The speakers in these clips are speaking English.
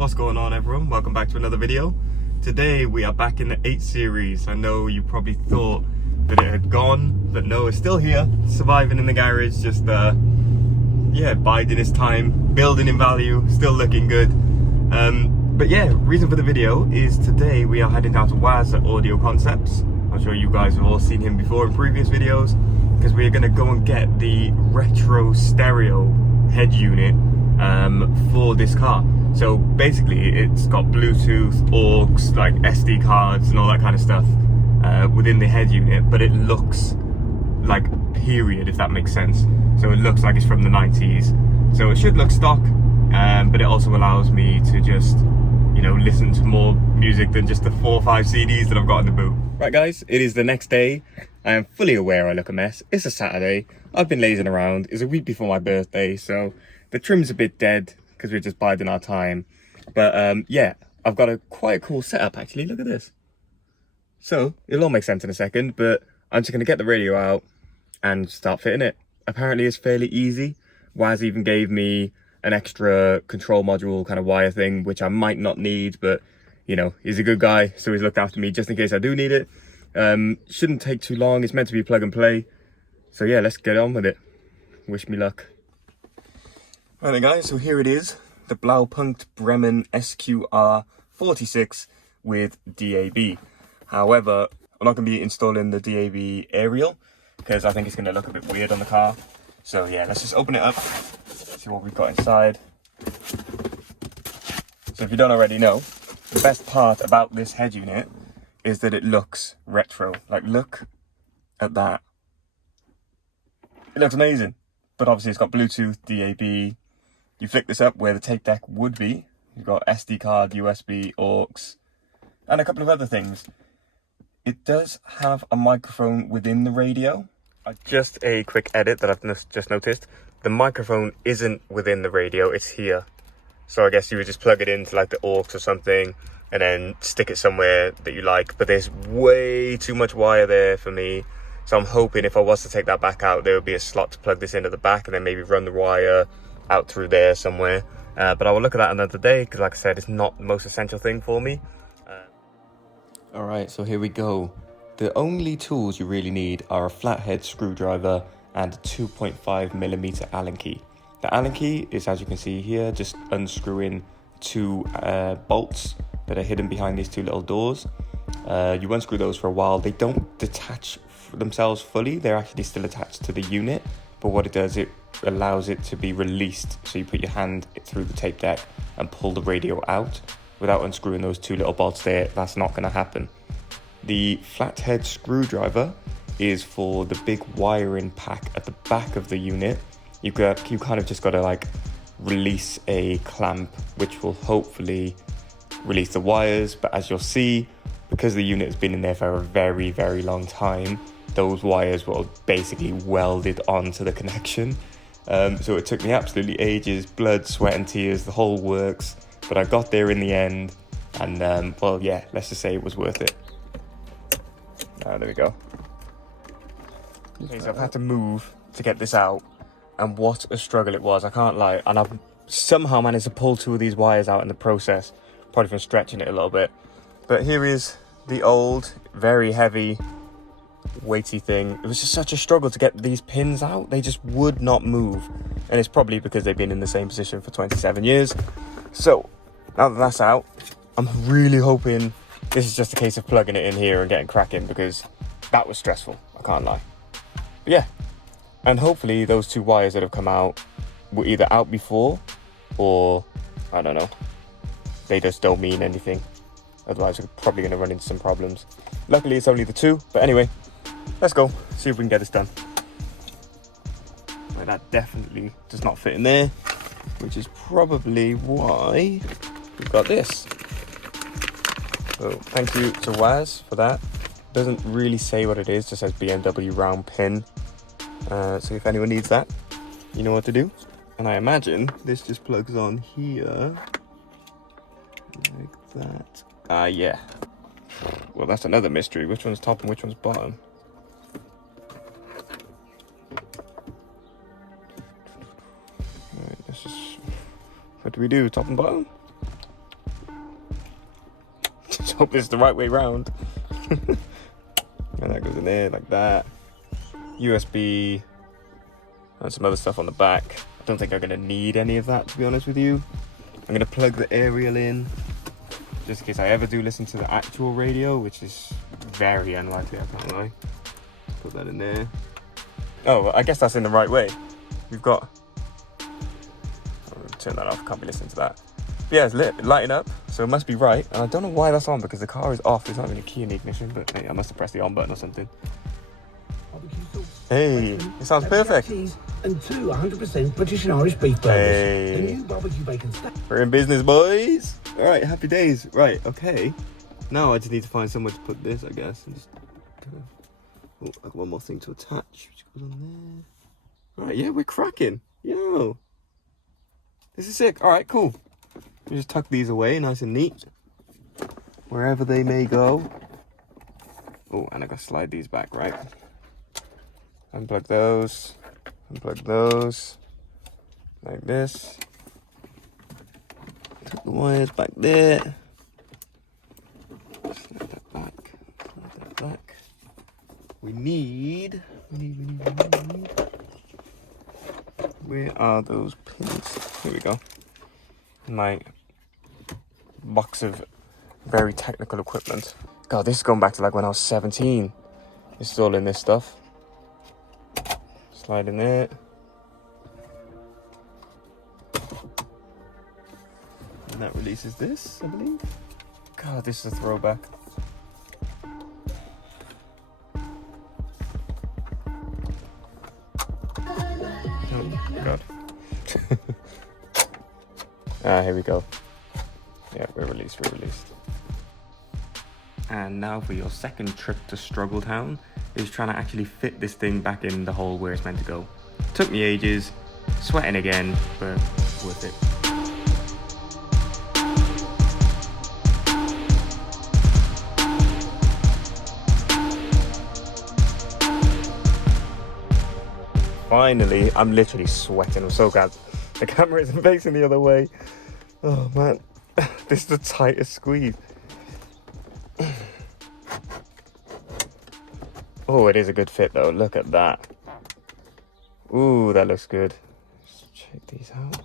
What's going on, everyone? Welcome back to another video. Today we are back in the 8 series. I know you probably thought that it had gone, but no, it's still here, surviving in the garage, just yeah, biding its time, building in value, still looking good. But yeah, reason for the video is today we are heading down to Waz at Audio Concepts. I'm sure you guys have all seen him before in previous videos, because we are going to go and get the retro stereo head unit for this car. So basically it's got Bluetooth, aux, like SD cards and all that kind of stuff within the head unit, but it looks like period, if that makes sense. So it looks like it's from the 90s. So it should look stock, but it also allows me to just, you know, listen to more music than just the 4 or 5 CDs that I've got in the boot. Right guys, it is the next day. I am fully aware I look a mess. It's a Saturday. I've been lazing around. It's a week before my birthday, so the trim's a bit dead because we're just biding our time. But yeah, I've got a quite cool setup actually. Look at this. So it'll all make sense in a second, but I'm just going to get the radio out and start fitting it. Apparently it's fairly easy. Waz even gave me an extra control module kind of wire thing, which I might not need, but you know, he's a good guy, so he's looked after me just in case I do need it. Shouldn't take too long. It's meant to be plug and play. So yeah, let's get on with it. Wish me luck. Right then guys, so here it is. The Blaupunkt Bremen SQR 46 with DAB. However, I'm not going to be installing the DAB aerial because I think it's going to look a bit weird on the car. So yeah, let's just open it up, see what we've got inside. So if you don't already know, the best part about this head unit is that it looks retro. Like, look at that. It looks amazing. But obviously it's got Bluetooth, DAB. You flick this up where the tape deck would be. You've got SD card, USB, aux, and a couple of other things. It does have a microphone within the radio. Just a quick edit that I've just noticed. The microphone isn't within the radio, it's here. So I guess you would just plug it into like the aux or something and then stick it somewhere that you like. But there's way too much wire there for me. So I'm hoping if I was to take that back out, there would be a slot to plug this into the back and then maybe run the wire out through there somewhere. But I will look at that another day because, like I said, it's not the most essential thing for me. All right, so here we go. The only tools you really need are a flathead screwdriver and a 2.5mm Allen key. The Allen key is, as you can see here, just unscrewing 2 bolts that are hidden behind these 2 little doors. You unscrew those for a while. They don't detach themselves fully. They're actually still attached to the unit, but what it does, it allows it to be released. So you put your hand through the tape deck and pull the radio out without unscrewing those 2 little bolts there. That's not going to happen. The flathead screwdriver is for the big wiring pack at the back of the unit. You kind of just got to like release a clamp, which will hopefully release the wires. But as you'll see, because the unit has been in there for a very, very long time, those wires were basically welded onto the connection. So it took me absolutely ages, blood, sweat and tears, the whole works. But I got there in the end, and well, yeah, let's just say it was worth it. There we go. Okay, so I've had to move to get this out, and what a struggle it was, I can't lie. And I've somehow managed to pull 2 of these wires out in the process, probably from stretching it a little bit. But here is the old, very heavy, weighty thing. It was just such a struggle to get these pins out. They just would not move, and it's probably because they've been in the same position for 27 years. So now that that's out, I'm really hoping this is just a case of plugging it in here and getting cracking, because that was stressful, I can't lie. But yeah, and hopefully those 2 wires that have come out were either out before, or I don't know, they just don't mean anything. Otherwise we're probably going to run into some problems. Luckily it's only the 2, but anyway, let's go see if we can get this done. Right, that definitely does not fit in there, which is probably why we've got this. So thank you to Waz for that. Doesn't really say what it is, just says BMW round pin. So if anyone needs that, you know what to do. And I imagine this just plugs on here like that. Yeah. Well, that's another mystery. Which one's top and which one's bottom? Right, let's just... What do we do? Top and bottom? hope this is the right way round. And that goes in there like that. USB and some other stuff on the back. I don't think I'm gonna need any of that, to be honest with you. I'm gonna plug the aerial in just in case I ever do listen to the actual radio, which is very unlikely, I can't lie. Put that in there. Oh, well, I guess that's in the right way. We've got, I'll turn that off, can't be listening to that. But yeah, it's lit, lighting up, so it must be right. And I don't know why that's on because the car is off. There's not really a key in the ignition, but hey, I must have pressed the on button or something. Hey, it sounds perfect. And 2 100% British and Irish beef burgers. Hey. The new barbecue bacon steak. We're in business, boys. All right, happy days. Right, okay. Now I just need to find somewhere to put this, I guess. And just, oh, I got one more thing to attach, which goes on there. Right, yeah, we're cracking. Yo, this is sick. All right, cool. We just tuck these away, nice and neat, wherever they may go. Oh, and I gotta slide these back, right? Unplug those, like this. Put the wires back there. Slide that back. We need. Where are those pins? Here we go. My box of very technical equipment. God, this is going back to like when I was 17. Installing this stuff. Slide in there. And that releases this, I believe. God, this is a throwback. Oh, God. Here we go. Yeah, we're released. And now for your second trip to Struggle Town is trying to actually fit this thing back in the hole where it's meant to go. Took me ages, sweating again, but worth it. Finally, I'm literally sweating. I'm so glad the camera isn't facing the other way. Oh man, this is the tightest squeeze. Oh, it is a good fit though. Look at that. Ooh, that looks good. Let's check these out.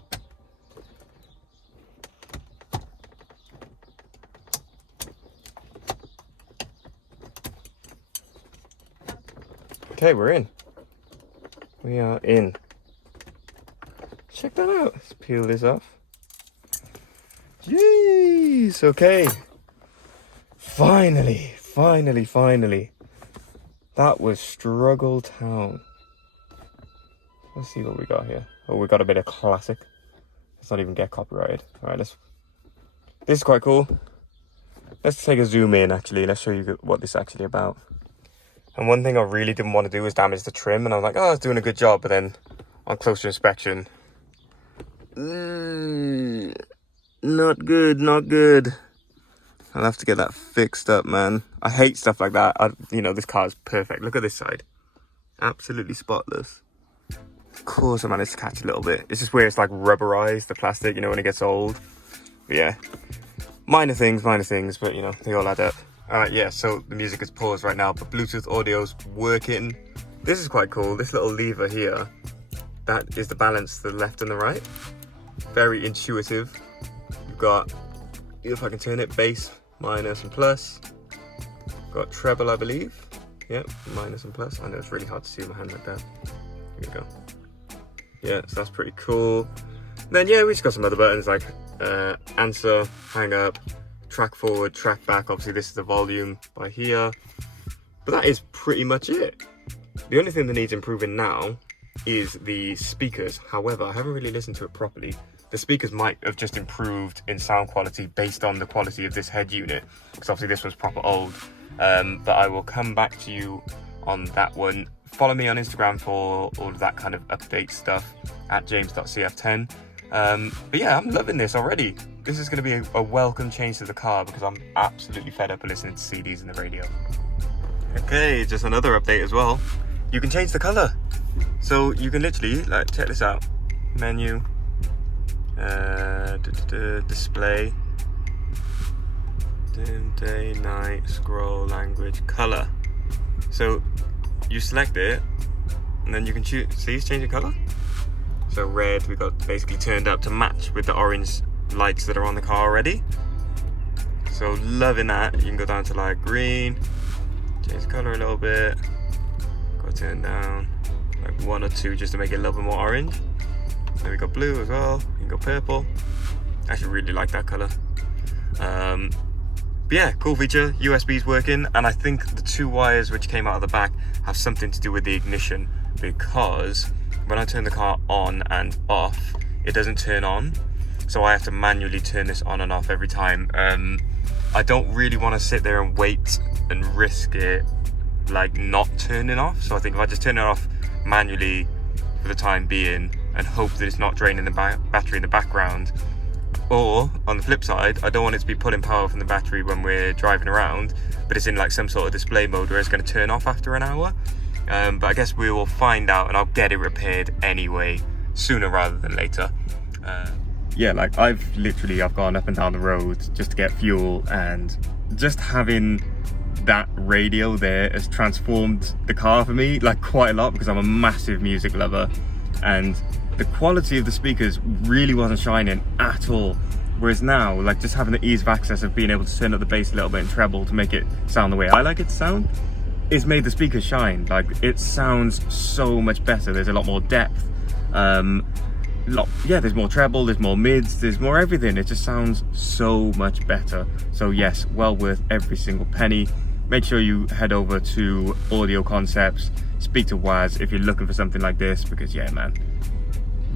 Okay, we're in. We are in. Check that out. Let's peel this off. Jeez, okay. Finally. That was Struggle Town. Let's see what we got here. Oh, we got a bit of classic. Let's not even get copyrighted. All right, this is quite cool. Let's take a zoom in, actually. Let's show you what this is actually about. And one thing I really didn't want to do was damage the trim. And I was like, oh, it's doing a good job. But then on closer inspection, not good. I'll have to get that fixed up, man. I hate stuff like that. You know, this car is perfect. Look at this side. Absolutely spotless. Of course I managed to catch a little bit. It's just where it's like rubberized, the plastic, you know, when it gets old. But yeah, minor things, but you know, they all add up. Yeah, so the music is paused right now, but Bluetooth audio's working. This is quite cool. This little lever here, that is the balance to the left and the right. Very intuitive. You've got, if I can turn it, bass, minus and plus. Got treble, I believe. Yep, minus and plus. I know it's really hard to see with my hand like that. Here we go. Yeah, so that's pretty cool. And then yeah, we just got some other buttons like answer, hang up, track forward, track back. Obviously this is the volume by here. But that is pretty much it. The only thing that needs improving now is the speakers. However, I haven't really listened to it properly. The speakers might have just improved in sound quality based on the quality of this head unit, because obviously this one's proper old. But I will come back to you on that one. Follow me on Instagram for all of that kind of update stuff at james.cf10. But yeah, I'm loving this already. This is going to be a welcome change to the car because I'm absolutely fed up of listening to CDs in the radio. Okay, just another update as well. You can change the color. So you can literally, like, check this out. Menu. Display. Dim, day, night, scroll, language, color. So you select it and then you can choose, see it's changing color. So red we got basically turned up to match with the orange lights that are on the car already. So loving that. You can go down to like green, change the color a little bit, go turn down like 1 or 2 just to make it a little bit more orange. Then we got blue as well, you can go purple. I actually really like that color. But yeah, cool feature. USB's working, and I think the 2 wires which came out of the back have something to do with the ignition, because when I turn the car on and off, it doesn't turn on, so I have to manually turn this on and off every time. I don't really want to sit there and wait and risk it like not turning off, so I think if I just turn it off manually for the time being and hope that it's not draining the battery in the background. Or on the flip side, I don't want it to be pulling power from the battery when we're driving around, but it's in like some sort of display mode where it's going to turn off after an hour. But I guess we will find out, and I'll get it repaired anyway, sooner rather than later. Yeah, like I've gone up and down the road just to get fuel, and just having that radio there has transformed the car for me like quite a lot, because I'm a massive music lover, and the quality of the speakers really wasn't shining at all. Whereas now, like just having the ease of access of being able to turn up the bass a little bit and treble to make it sound the way I like it to sound, it's made the speakers shine. Like it sounds so much better. There's a lot more depth. Yeah, there's more treble, there's more mids, there's more everything. It just sounds so much better. So yes, well worth every single penny. Make sure you head over to Audio Concepts, speak to Waz if you're looking for something like this, because yeah, man,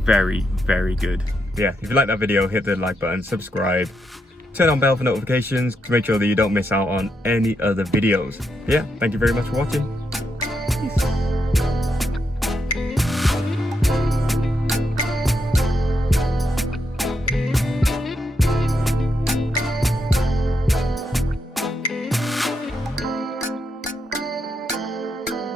very, very good. Yeah, if you like that video, hit the like button, subscribe, turn on bell for notifications to make sure that you don't miss out on any other videos. Yeah, thank you very much for watching.